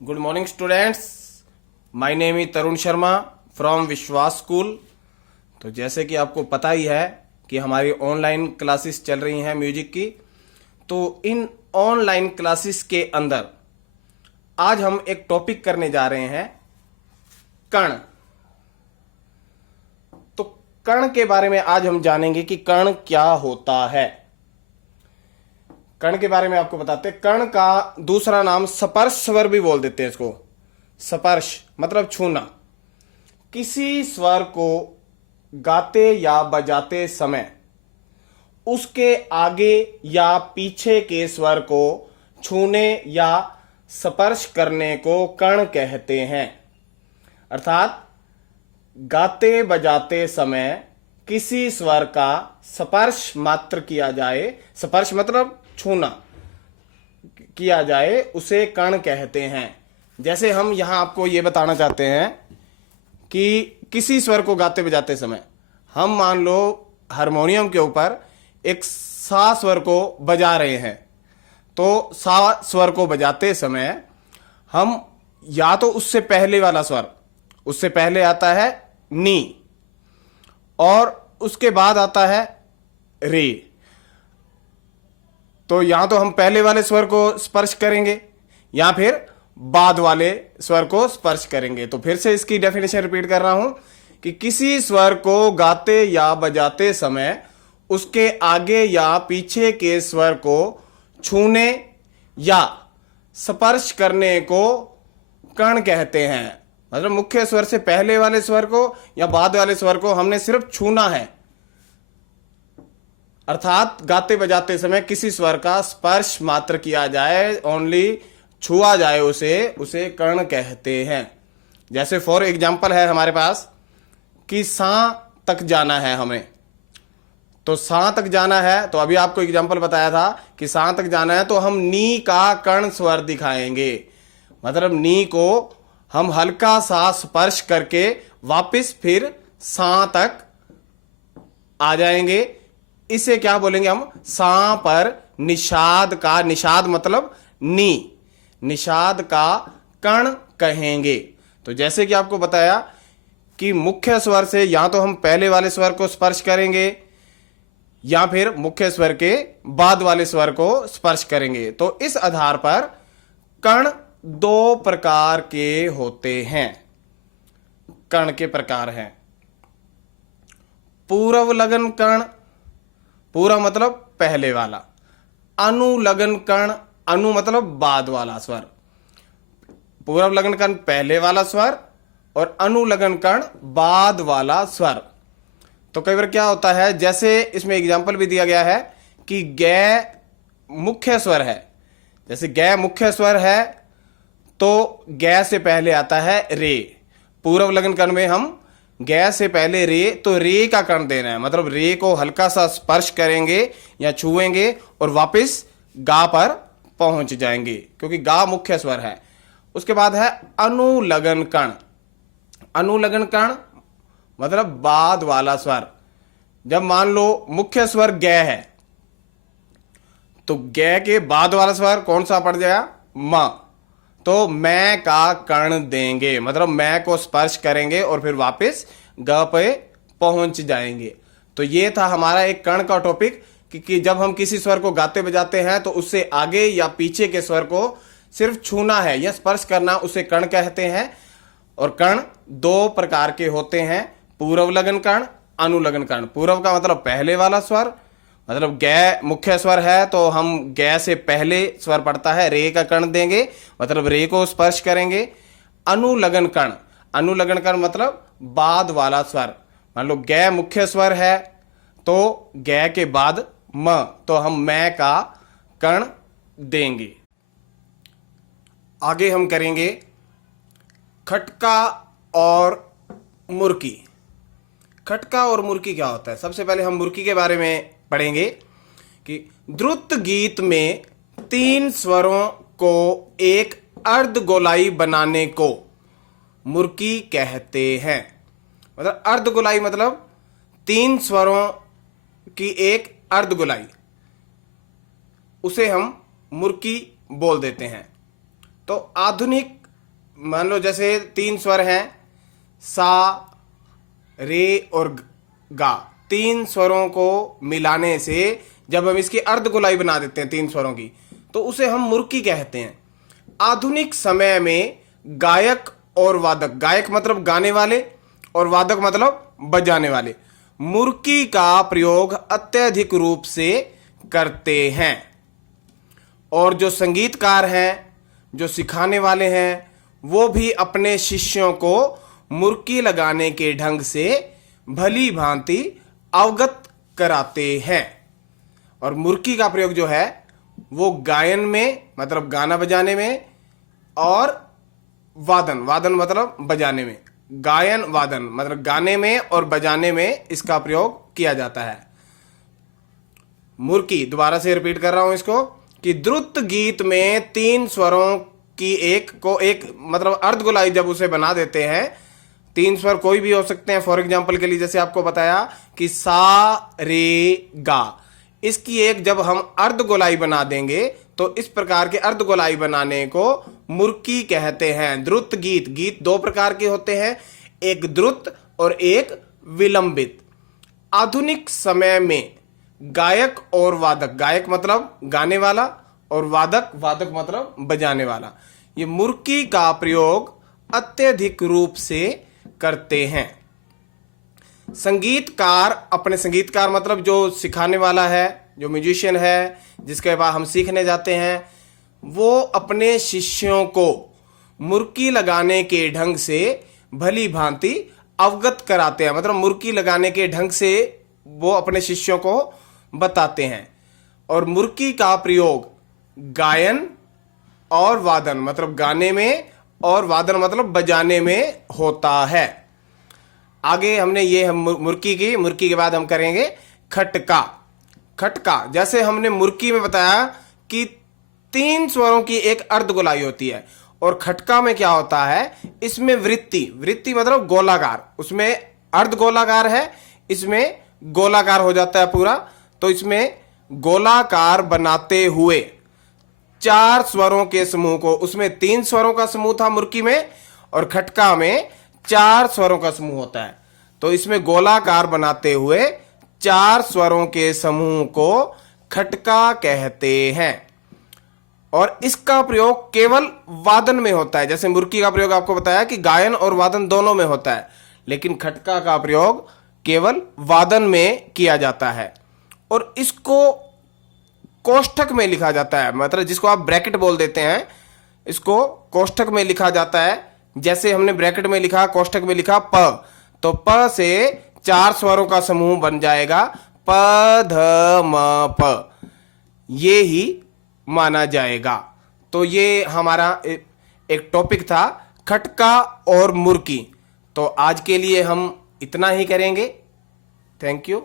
Good morning, students. My name is Tarun Sharma from विश्वास school. तो जैसे कि आपको पता ही है कि हमारी ऑनलाइन क्लासेस चल रही हैं म्यूजिक की। तो इन ऑनलाइन क्लासेस के अंदर आज हम एक टॉपिक करने जा रहे हैं, कर्ण। तो कर्ण के बारे में आज हम जानेंगे कि कर्ण क्या होता है। कर्ण के बारे में आपको बताते हैं। कर्ण का दूसरा नाम स्पर्श स्वर भी बोल देते हैं इसको। स्पर्श मतलब छूना। किसी स्वर को गाते या बजाते समय उसके आगे या पीछे के स्वर को छूने या स्पर्श करने को कर्ण कहते हैं। अर्थात गाते बजाते समय किसी स्वर का स्पर्श मात्र किया जाए, स्पर्श मतलब छूना किया जाए, उसे कर्ण कहते हैं। जैसे हम यहां आपको यह बताना चाहते हैं कि किसी स्वर को गाते बजाते समय हम मान लो हारमोनियम के ऊपर एक सा स्वर को बजा रहे हैं। तो सा स्वर को बजाते समय हम या तो उससे पहले वाला स्वर, उससे पहले आता है नी और उसके बाद आता है रे। तो यहां तो हम पहले वाले स्वर को स्पर्श करेंगे या फिर बाद वाले स्वर को स्पर्श करेंगे। तो फिर से इसकी डेफिनेशन रिपीट कर रहा हूं कि किसी स्वर को गाते या बजाते समय उसके आगे या पीछे के स्वर को छूने या स्पर्श करने को कर्ण कहते हैं। मतलब मुख्य स्वर से पहले वाले स्वर को या बाद वाले स्वर को हमने सिर्फ छूना है। अर्थात गाते बजाते समय किसी स्वर का स्पर्श मात्र किया जाए, ओनली छुआ जाए, उसे कर्ण कहते हैं। जैसे फॉर एग्जाम्पल है हमारे पास कि सा तक जाना है हमें। तो सा तक जाना है, तो अभी आपको एग्जाम्पल बताया था कि सा तक जाना है तो हम नी का कर्ण स्वर दिखाएंगे। मतलब नी को हम हल्का सा स्पर्श करके वापस फिर सा तक आ जाएंगे। इसे क्या बोलेंगे हम? सा पर निषाद का, निषाद मतलब नी, निषाद का कर्ण कहेंगे। तो जैसे कि आपको बताया कि मुख्य स्वर से या तो हम पहले वाले स्वर को स्पर्श करेंगे या फिर मुख्य स्वर के बाद वाले स्वर को स्पर्श करेंगे। तो इस आधार पर कर्ण दो प्रकार के होते हैं। कर्ण के प्रकार हैं पूर्व लगन कर्ण, पूरा मतलब पहले वाला। अनुलग्न कर्ण, अनु मतलब बाद वाला स्वर। पूर्व लगन कर्ण पहले वाला स्वर और अनुलग्न कर्ण बाद वाला स्वर। तो कई बार क्या होता है, जैसे इसमें एग्जांपल भी दिया गया है कि गे मुख्य स्वर है। जैसे गे मुख्य स्वर है तो गे से पहले आता है रे। पूर्व लगन कर्ण में हम गे से पहले रे, तो रे का कर्ण देना है। मतलब रे को हल्का सा स्पर्श करेंगे या छुएंगे और वापस गा पर पहुंच जाएंगे, क्योंकि गा मुख्य स्वर है। उसके बाद है अनुलग्न कर्ण। अनुलग्न कर्ण मतलब बाद वाला स्वर। जब मान लो मुख्य स्वर गे है तो गे के बाद वाला स्वर कौन सा पड़ जाएगा? म। तो मैं का कर्ण देंगे, मतलब मैं को स्पर्श करेंगे और फिर वापस ग पे पहुंच जाएंगे। तो ये था हमारा एक कर्ण का टॉपिक कि जब हम किसी स्वर को गाते बजाते हैं तो उससे आगे या पीछे के स्वर को सिर्फ छूना है या स्पर्श करना, उसे कर्ण कहते हैं। और कर्ण दो प्रकार के होते हैं, पूर्व लगन कर्ण, अनुलग्न कर्ण। पूर्व का मतलब पहले वाला स्वर, मतलब गे मुख्य स्वर है तो हम गे से पहले स्वर पड़ता है, रे का कर्ण देंगे, मतलब रे को स्पर्श करेंगे। अनुलग्न कर्ण, अनुलग्न कर्ण मतलब बाद वाला स्वर। मान लो गे मुख्य स्वर है तो गे के बाद म, तो हम मैं का कर्ण देंगे। आगे हम करेंगे खटका और मुर्की। खटका और मुर्की क्या होता है? सबसे पहले हम मुर्की के बारे में पढ़ेंगे कि द्रुत गीत में तीन स्वरों को एक अर्धगोलाई बनाने को मुर्की कहते हैं। मतलब अर्धगोलाई मतलब तीन स्वरों की एक अर्धगोलाई, उसे हम मुर्की बोल देते हैं। तो आधुनिक मान लो जैसे 3 स्वर हैं, सा, रे और गा। 3 स्वरों को मिलाने से जब हम इसकी अर्धगोलाई बना देते हैं 3 स्वरों की, तो उसे हम मुर्की कहते हैं। आधुनिक समय में गायक और वादक, गायक मतलब गाने वाले और वादक मतलब बजाने वाले, मुर्की का प्रयोग अत्यधिक रूप से करते हैं। और जो संगीतकार हैं, जो सिखाने वाले हैं, वो भी अपने शिष्यों को मुर्की लगाने के ढंग से भली भांति अवगत कराते हैं। और मुर्की का प्रयोग जो है वो गायन में मतलब गाना बजाने में, और वादन, वादन मतलब बजाने में, गायन वादन मतलब गाने में और बजाने में इसका प्रयोग किया जाता है। मुर्की, दोबारा से रिपीट कर रहा हूं इसको, कि द्रुत गीत में 3 स्वरों की एक मतलब अर्धगोलाई जब उसे बना देते हैं, 3 स्वर कोई भी हो सकते हैं। फॉर एग्जाम्पल के लिए जैसे आपको बताया कि सा रे गा, इसकी एक जब हम अर्धगोलाई बना देंगे तो इस प्रकार के अर्धगोलाई बनाने को मुर्की कहते हैं। द्रुत गीत, गीत 2 प्रकार के होते हैं, एक द्रुत और एक विलंबित। आधुनिक समय में गायक और वादक, गायक मतलब गाने वाला और वादक, वादक मतलब बजाने वाला, ये मुर्की का प्रयोग अत्यधिक रूप से करते हैं। संगीतकार अपने, संगीतकार मतलब जो सिखाने वाला है, जो म्यूजिशियन है, जिसके बाद हम सीखने जाते हैं, वो अपने शिष्यों को मुर्की लगाने के ढंग से भली भांति अवगत कराते हैं। मतलब मुर्की लगाने के ढंग से वो अपने शिष्यों को बताते हैं। और मुर्की का प्रयोग गायन और वादन मतलब गाने में, और वादन मतलब बजाने में होता है। आगे हमने ये मुर्की की, मुर्की के बाद हम करेंगे खटका। खटका, जैसे हमने मुर्की में बताया कि 3 स्वरों की एक अर्धगोलाई होती है, और खटका में क्या होता है, इसमें वृत्ति, वृत्ति मतलब गोलाकार, उसमें अर्धगोलाकार है, इसमें गोलाकार हो जाता है पूरा। तो इसमें गोलाकार बनाते हुए 4 स्वरों के समूह को, उसमें 3 स्वरों का समूह था मुर्की में, और खटका में 4 स्वरों का समूह होता है। तो इसमें गोलाकार बनाते हुए 4 स्वरों के समूह को खटका कहते हैं। और इसका प्रयोग केवल वादन में होता है। जैसे मुर्की का प्रयोग आपको बताया कि गायन और वादन दोनों में होता है, लेकिन खटका का प्रयोग केवल वादन में किया जाता है। और इसको कोष्ठक में लिखा जाता है, मतलब जिसको आप ब्रैकेट बोल देते हैं, इसको कोष्ठक में लिखा जाता है। जैसे हमने ब्रैकेट में लिखा, कोष्ठक में लिखा प, तो प से 4 स्वरों का समूह बन जाएगा प ध म प, ये ही माना जाएगा। तो ये हमारा एक टॉपिक था, खटका और मुर्की। तो आज के लिए हम इतना ही करेंगे। Thank you.